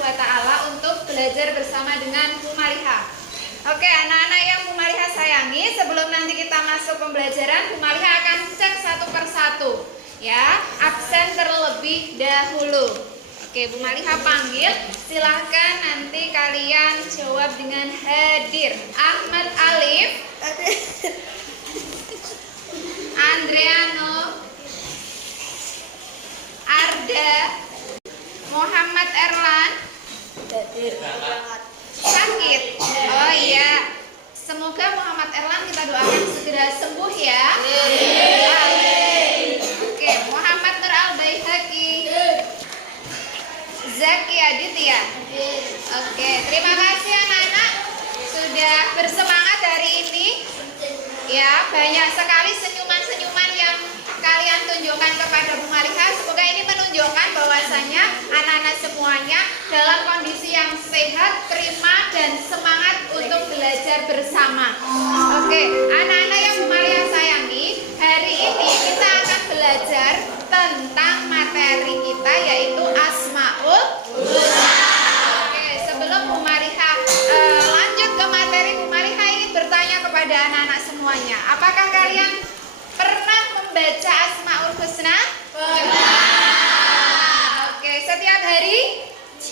Subhanahu wa Ta'ala untuk belajar bersama dengan Bu Maliha. Oke, anak-anak yang Bu Maliha sayangi, sebelum nanti kita masuk pembelajaran, Bu Maliha akan cek satu persatu, ya, absen terlebih dahulu. Oke, Bu Maliha panggil, silahkan nanti kalian jawab dengan hadir. Ahmad Alif, Andreano, Arda, Muhammad Erlan, sakit. Oh iya, semoga Muhammad Erlan kita doakan segera sembuh ya. Oke, Muhammad Nur Al Baihaqi, Zaki Aditya. Oke, terima kasih anak-anak sudah bersemangat hari ini. Ya, banyak sekali senyuman-senyuman yang kalian tunjukkan kepada Bu Maliha. Semoga ini menunjukkan bahwasanya anak-anak semuanya dalam kondisi yang sehat, prima, dan semangat untuk belajar bersama. Oke, anak-anak yang Bu Maliha sayangi, hari ini kita akan belajar tentang materi kita, yaitu Asmaul Husna. Oke, sebelum Bu Maliha lanjut ke materi, Bu Maliha ingin bertanya kepada anak-anak semuanya, apakah kalian pernah membaca Asmaul Husna? Pernah. Oke, setiap hari?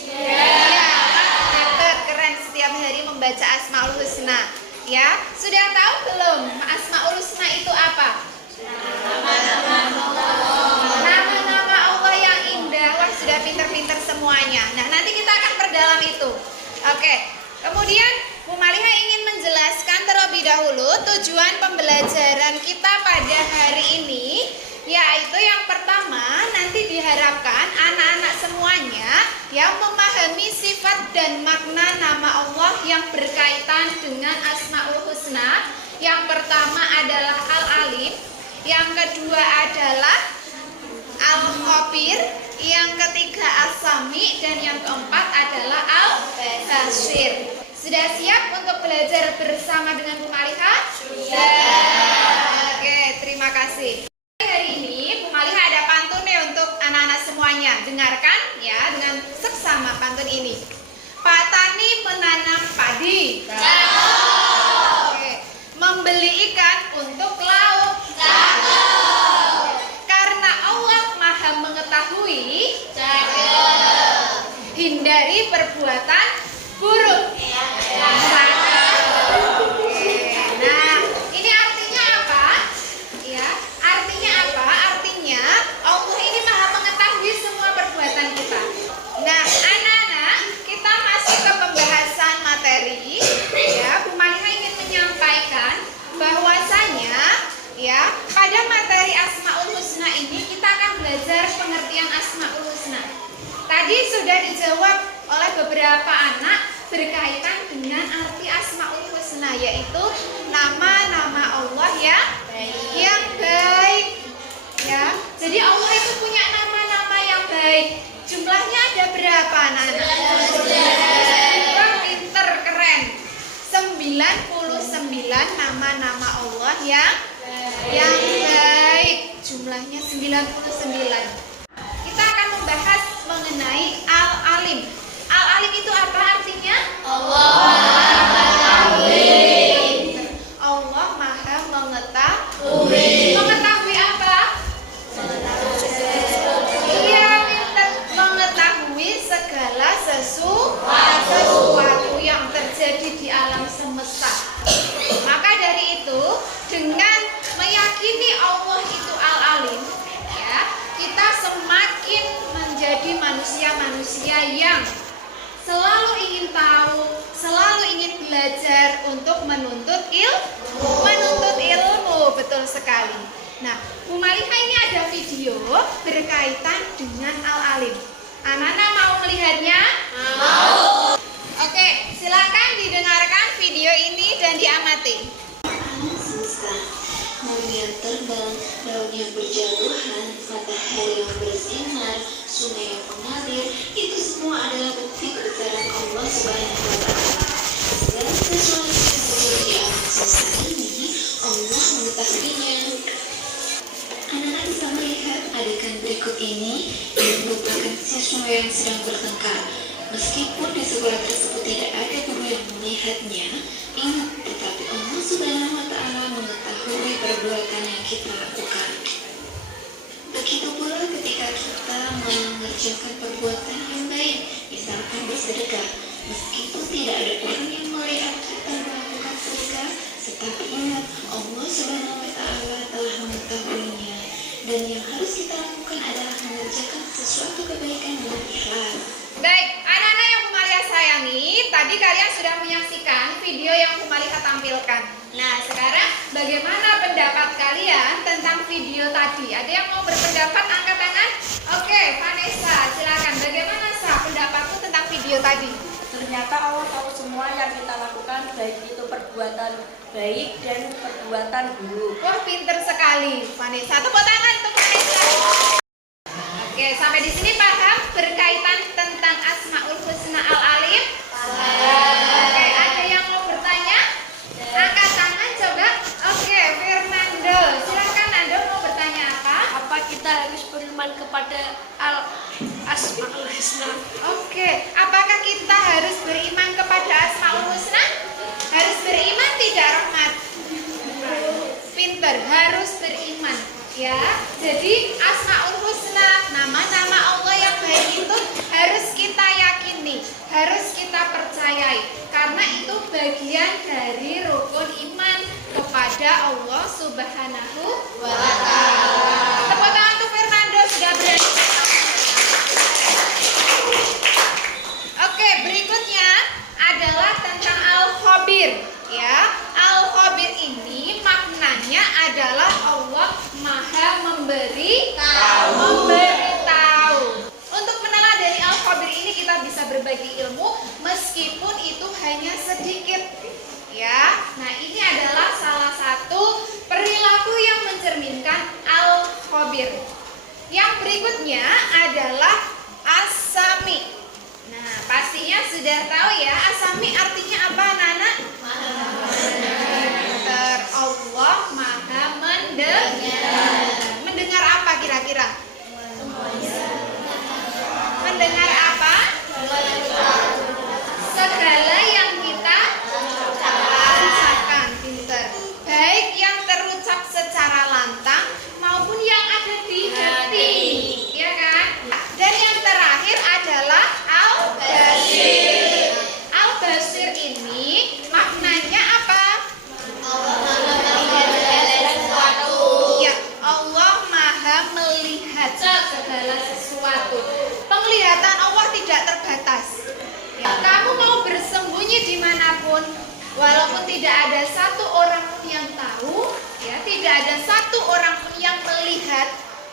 Ya, keren, setiap hari membaca Asmaul Husna. Ya, sudah tahu belum Asmaul Husna itu apa? Nama-nama Allah yang indah. Wah, sudah pinter-pinter semuanya. Nah, nanti kita akan perdalam itu. Oke, kemudian Bu Maliha ingin menjelaskan terlebih dahulu tujuan pembelajaran kita pada hari ini, yaitu yang pertama, nanti diharapkan anak-anak semuanya yang memahami sifat dan makna nama Allah yang berkaitan dengan Asmaul Husna. Yang pertama adalah Al-Alim, yang kedua adalah Al-Khabir, yang ketiga As-Sami, dan yang keempat adalah Al-Basir. Sudah siap untuk belajar bersama dengan Bu Maliha? Sudah. Oke, terima kasih. Hari ini Bu Maliha ada pantun nih untuk anak-anak semuanya. Dengarkan ya dengan seksama pantun ini. Pak Tani menanam padi. Oke. Membeli ikan untuk lauk. Karena Allah Maha mengetahui. Hindari perbuatan buruk. Nah, ini artinya apa? Ya, artinya apa? Artinya Allah ini Maha mengetahui semua perbuatan kita. Nah, anak-anak, kita masuk ke pembahasan materi. Ya, Bu Maliha ingin menyampaikan bahwasanya ya, pada materi Asmaul Husna ini kita akan belajar pengertian Asmaul Husna. Tadi sudah dijawab oleh beberapa anak berkaitan dengan arti Asmaul Husna, yaitu nama-nama Allah yang baik. Ya, jadi Allah itu punya nama-nama yang baik. Jumlahnya ada berapa anak-anak? Wah, pinter, keren. 99 nama-nama Allah yang baik. Jumlahnya 99. Kita akan membahas mengenai Al-Alim. Al-Alim itu apa artinya? Allah Maha mengetahui. Mengetahui apa? Iya, pintar. Mengetahui segala sesuatu yang terjadi di alam semesta. Maka dari itu, dengan meyakini Allah itu Al-Alim, ya, kita semakin menjadi manusia-manusia yang selalu ingin tahu, selalu ingin belajar untuk menuntut ilmu. Betul sekali. Nah, Bu Maliha ini ada video berkaitan dengan Al-Alim. Anak-anak mau melihatnya? Mau. Oke, silakan didengarkan video ini dan diamati. Malam yang terbang, daun yang berjatuhan, matahari yang bersinar, sungai yang mengalir, itu semua adalah bukti kebesaran Allah Subhanahu wa Ta'ala. Segala sesuatu yang terjadi di alam semesta ini, Allah mengetahuinya. Anak-anak bisa melihat adegan berikut ini yang merupakan siswa yang sedang bertengkar. Meskipun di sekolah tersebut tidak ada guru yang melihatnya, ingat, tetapi Allah Subhanahu wa Ta'ala mengetahui perbuatan yang kita lakukan. Begitu pula ketika kita mengerjakan perbuatan yang baik, misalkan bersedekah, meskipun tidak ada orang yang melihat kita melakukan sedekah, tetapi ingat, Allah Subhanahu wa Ta'ala telah mengetahuinya. Dan yang harus kita lakukan adalah mengerjakan sesuatu kebaikan dengan ikhlas. Baik, anak-anak yang Bu Malia sayangi, tadi kalian sudah menyaksikan video yang Bu Malia tampilkan. Nah, sekarang bagaimana pendapat kalian tentang video tadi? Ada yang mau berpendapat, angkat tangan? Oke, Vanessa, silakan. Bagaimana pendapatmu tentang video tadi? Ternyata Allah tahu semua yang kita lakukan, baik itu perbuatan baik dan perbuatan buruk. Wah, pinter sekali, Vanessa. Tepuk tangan untuk Vanessa. Oke, sampai di sini paham berkaitan tentang Asmaul Husna Al-Alim? Oke, ada yang mau bertanya? Angkat tangan coba. Oke, Fernando. Silakan, Nando, mau bertanya apa? Apa kita harus beriman kepada Asmaul Husna? Oke, apakah kita harus beriman kepada Asmaul Husna? Harus beriman tidak, Rahmat? Pinter, harus beriman. Ya, jadi Asmaul Husna, nama-nama Allah yang baik itu harus kita yakini, harus kita percayai, karena itu bagian dari rukun iman kepada Allah Subhanahu wa Ta'ala. Tepuk tangan untuk Fernando, sudah berani. Oke, berikutnya adalah tentang Al-Khabir. Ya, Al-Khabir ini maknanya adalah Allah Maha memberitahu. Untuk meneladani Al-Khabir ini kita bisa berbagi ilmu meskipun itu hanya sedikit. Ya, nah ini adalah salah satu perilaku yang mencerminkan Al-Khabir. Yang berikutnya adalah As-Sami. Nah, pastinya sudah tahu ya, As-Sami artinya apa, Nana? Mendengar. Allah Maha mendengar. Mendengar apa kira-kira? Mendengar apa? Segala yang kita ucapkan, pinter. Baik yang terucap secara lantang maupun yang ada di hati, ya kan? Dan yang terakhir adalah Al-Basir. Al-Basir ini maknanya apa? Ya, Allah Maha melihat segala sesuatu. Penglihatan Allah tidak terbatas. Ya, kamu mau bersembunyi dimanapun, walaupun tidak ada satu orang pun yang tahu, ya, tidak ada satu orang pun yang melihat,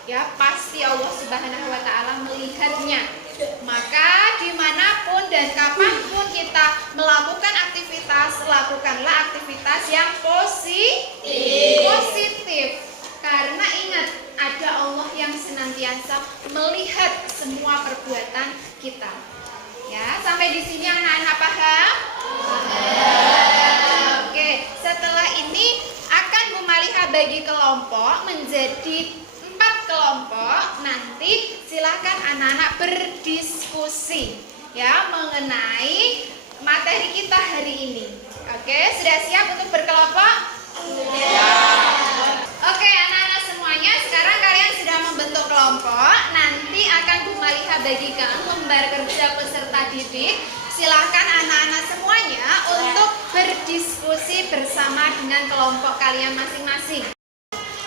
ya, pasti Allah Subhanahu wa Ta'ala melihatnya. Maka dimanapun dan kapanpun kita melakukan aktivitas, lakukanlah aktivitas yang positif. Karena ingat, ada Allah yang senantiasa melihat semua perbuatan kita. Ya, sampai di sini anak-anak paham? Oke, setelah ini akan Bu Maliha bagi kelompok menjadi 4 kelompok. Nanti silakan anak-anak berdiskusi ya mengenai materi kita hari ini. Oke, sudah siap untuk berkelompok? Oke, anak-anak semuanya, sekarang kalian sudah membentuk kelompok. Nanti akan Bu Maliha bagikan lembar kerja peserta didik. Silahkan anak-anak semuanya untuk berdiskusi bersama dengan kelompok kalian masing-masing.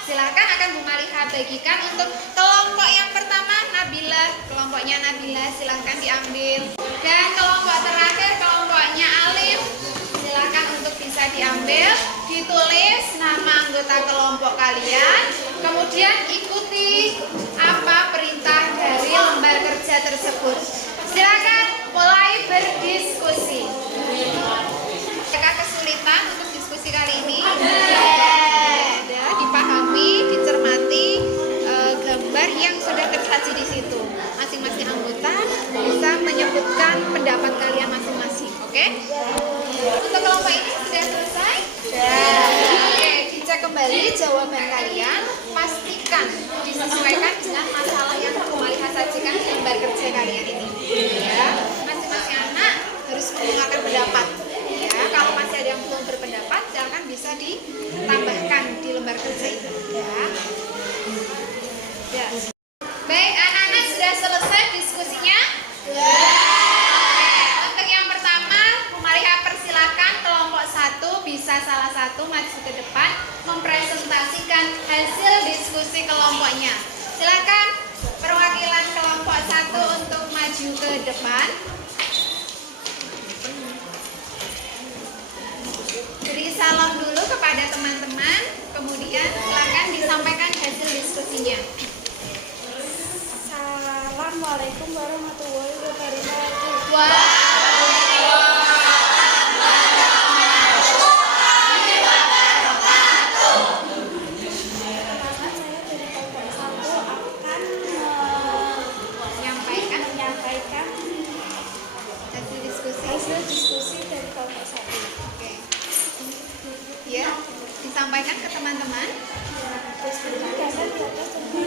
Silahkan akan Bu Maliha bagikan untuk kelompok yang pertama, Nabila. Kelompoknya Nabila silahkan diambil. Dan kelompok terakhir, kelompoknya Alif. Silahkan untuk bisa diambil. Ditulis nama anggota kelompok kalian. Kemudian ikuti apa perintah dari lembar kerja tersebut. Silahkan mulai berdiskusi. Apakah kesulitan untuk diskusi kali ini? Ada, dipahami, dicermati gambar yang sudah tersaji di situ. Masing-masing anggota bisa menyebutkan pendapat kalian masing-masing. Oke? Untuk kelompok ini sudah selesai? Oke, dicek kembali jawaban kalian. Pastikan disesuaikan dengan masalah yang Bu Maliha sajikan di lembar kerja kalian ini. Ya, masing-masing anak-anak harus mengeluarkan pendapat. Ya, kalau masih ada yang belum berpendapat, silakan bisa ditambahkan di lembar kerja itu. Ya. Ya. Baik, anak-anak sudah selesai diskusinya? Ya. Untuk yang pertama, Mumaliha persilakan kelompok 1 bisa salah satu maju ke depan mempresentasikan hasil diskusi kelompoknya. Silakan perwakilan kelompok 1 untuk maju ke depan. Beri salam dulu kepada teman-teman, kemudian silakan disampaikan hasil diskusinya. Assalamualaikum warahmatullahi wabarakatuh. Saya dari kelompok 1 akan menyampaikan hasil diskusi dari kelompok 1. Oke. Ya, disampaikan ke teman-teman. Diskusi dasar di atas tentang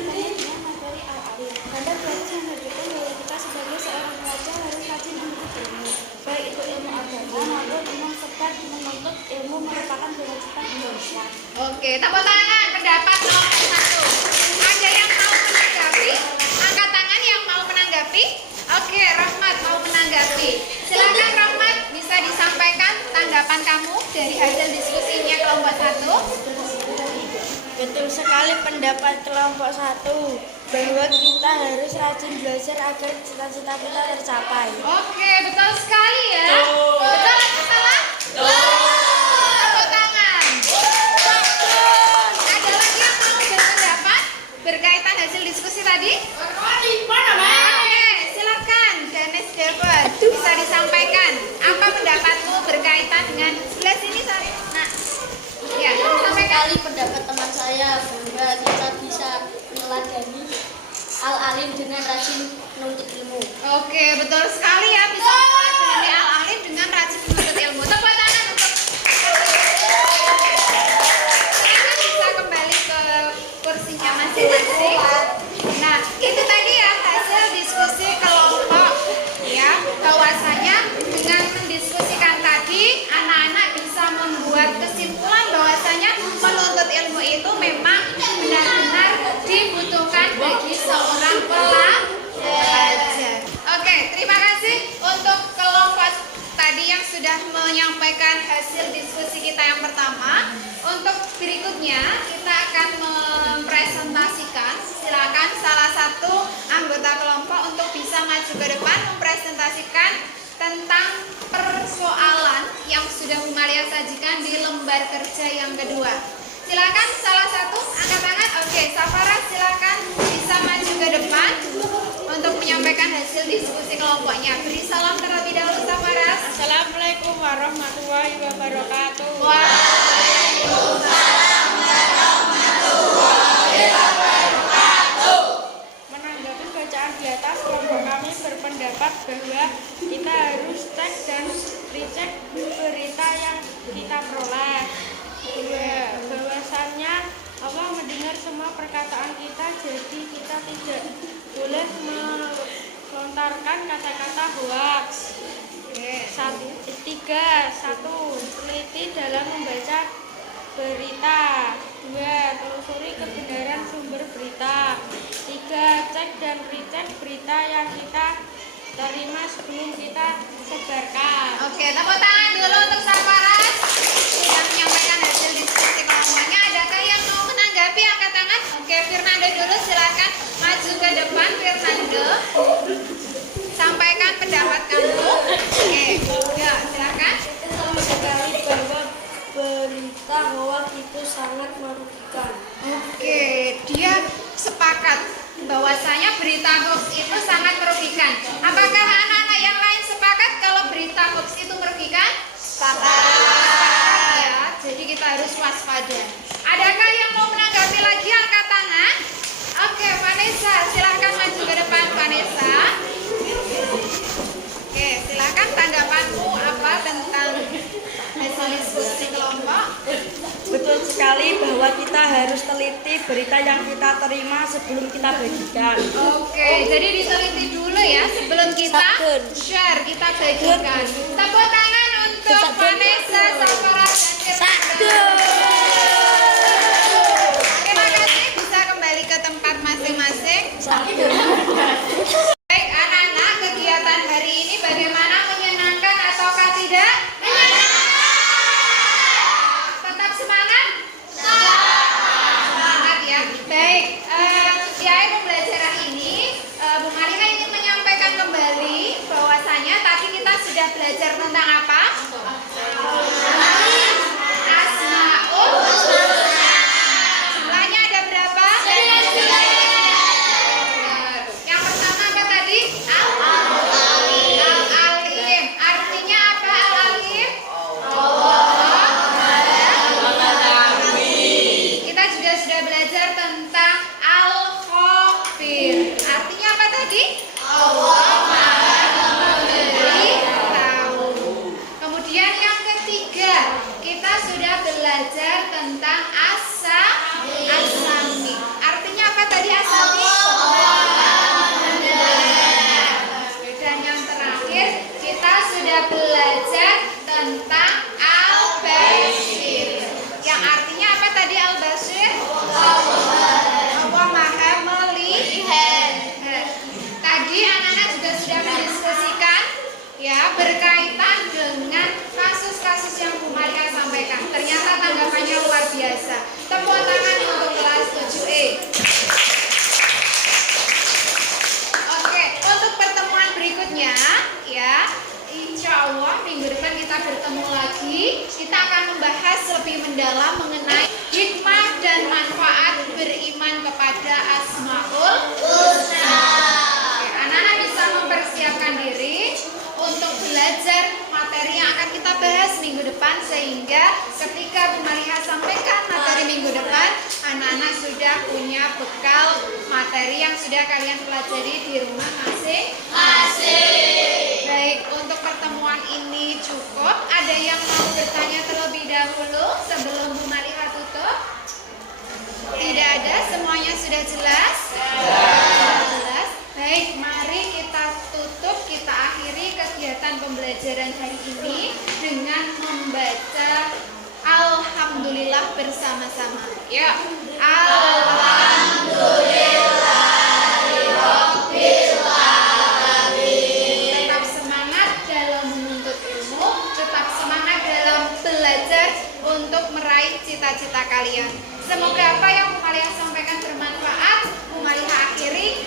materi al-alim. Anda belajar menunjukkan bahwa kita sebagai seorang pelajar harus rajin menuntut ilmu, baik itu ilmu agama maupun ilmu sebat. Menuntut ilmu merupakan kewajiban Indonesia. Oke, tepuk tangan pendapat kelompok 1. Ada yang mau menanggapi? Angkat tangan yang mau menanggapi. Oke, Rahmat mau menanggapi. Silakan Rahmat, bisa disampaikan tanggapan kamu dari hasil diskusinya kelompok 1. Betul sekali pendapat kelompok 1 bahwa kita harus rajin belajar agar cita-cita kita tercapai. Oke, betul sekali ya. Betul atau salah? Tepuk tangan. Ada lagi yang mau berpendapat berkaitan hasil diskusi tadi? Oke, silakan Dennis David, bisa disampaikan apa pendapatmu berkaitan dengan sebelah sini Nah, ya, sampaikan. Sekali pendapat teman saya bahwa kita bisa meneladani al-alim dengan rajin menuntut ilmu. Oke, betul sekali ya, bisa meneladani al-alim dengan rajin menuntut ilmu. Tepuk tangan untuk silakan bisa kembali ke kursinya masing-masing. Nah, itu tadi ya hasil diskusi kelompok ya, bahwasanya dengan mendiskusikan tadi anak-anak bisa membuat kesimpulan bahwasanya menuntut ilmu itu memang benar-benar dibutuhkan bagi seorang pelajar. Oke, terima kasih untuk kelompok tadi yang sudah menyampaikan hasil diskusi kita yang pertama. Untuk berikutnya kita akan mempresentasikan. Silakan salah satu anggota kelompok untuk bisa maju ke depan mempresentasikan tentang persoalan yang sudah Mumaliha sajikan di lembar kerja yang kedua. Silakan salah satu angkat tangan. Oke, Safara silakan bisa maju ke depan untuk menyampaikan hasil diskusi kelompoknya. Beri salam terlebih dahulu Safara. Assalamualaikum warahmatullahi wabarakatuh. Waalaikumsalam warahmatullahi wabarakatuh. Menanggapi bacaan di atas, kelompok kami berpendapat bahwa kita harus cek dan recheck berita yang kita peroleh. Bahwasannya Allah mendengar semua perkataan kita, jadi kita tidak boleh melontarkan kata-kata hoax. 1. Teliti dalam membaca berita. 2. Telusuri kebenaran sumber berita. 3. Cek dan recheck berita yang kita terima sebelum kita sebarkan. Oke, tepuk tangan dulu untuk Safaras sudah menyampaikan hasil diskusi kelompoknya. Adakah yang mau menanggapi? Angkat tangan. Oke, Firnando dulu silakan maju ke depan. Firnando, sampaikan pendapat kamu. Oke, ya silakan. Betul sekali bahwa berita hoax itu sangat merugikan. Oke, dia sepakat bahwasanya berita hoax itu sangat merugikan. Apakah anak-anak yang lain sepakat kalau berita hoax itu merugikan? Sepakat ya. Jadi kita harus waspada. Adakah yang mau menanggapi lagi? Angkat tangan. Oke, Vanessa, silahkan maju ke depan, Vanessa. Oke, silakan tanggapanmu apa tentang hasil diskusi kelompok? Betul sekali bahwa kita harus teliti berita yang kita terima sebelum kita bagikan. Oke, jadi diteliti dulu ya sebelum kita share, kita bagikan. Tepuk tangan untuk Vanessa, Safara, dan Firman. Terima kasih, bisa kembali ke tempat masing-masing. Baik anak-anak, kegiatan hari ini bagaimana, menyenangkan ataukah tidak? Tetap semangat? Semangat ya. Baik, di akhir pembelajaran ini Bu Malika ingin menyampaikan kembali bahwasanya tadi kita sudah belajar tentang apa? Asmaul Husna. Jumlahnya ada berapa? Yang pertama apa tadi? Al-Alim. Artinya apa Al-Alim? Kita juga sudah belajar tentang Al-Khabir. Artinya apa tadi? Allah Maha Memberitahu. Kemudian yang ketiga, kita sudah belajar tentang As-Sami. Artinya apa tadi As-Sami? Dan yang terakhir, kita sudah belajar tentang Al-Bashir. Yang artinya apa tadi Al-Bashir? Allah Maha Melihat. Tadi anak-anak juga sudah mendiskusikan ya berkaitan dengan kasus-kasus yang Bu Malika sampaikan. Ternyata tanggapannya luar biasa. Tepuk tangan untuk kelas 7E. Oke, untuk pertemuan berikutnya ya, insya Allah minggu depan kita bertemu lagi. Kita akan membahas lebih mendalam mengenai hikmah dan manfaat beriman kepada Asmaul Husna. Oke, anak-anak bisa mempersiapkan diri untuk belajar materi yang akan kita bahas minggu depan, sehingga ketika Bu Malika sampaikan materi minggu depan, anak-anak sudah punya bekal materi yang sudah kalian pelajari di rumah masing-masing. Baik, untuk pertemuan ini cukup. Ada yang mau bertanya terlebih dahulu sebelum Bu Malika tutup? Tidak ada, semuanya sudah jelas? Jelas. Baik, mari kita tutup, kita akhiri kegiatan pembelajaran hari ini dengan membaca Alhamdulillah bersama-sama. Ya, Alhamdulillahirobbilalamin. Tetap semangat dalam menuntut ilmu, tetap semangat dalam belajar untuk meraih cita-cita kalian. Semoga apa yang Bu Malika sampaikan bermanfaat. Bu Malika akhiri.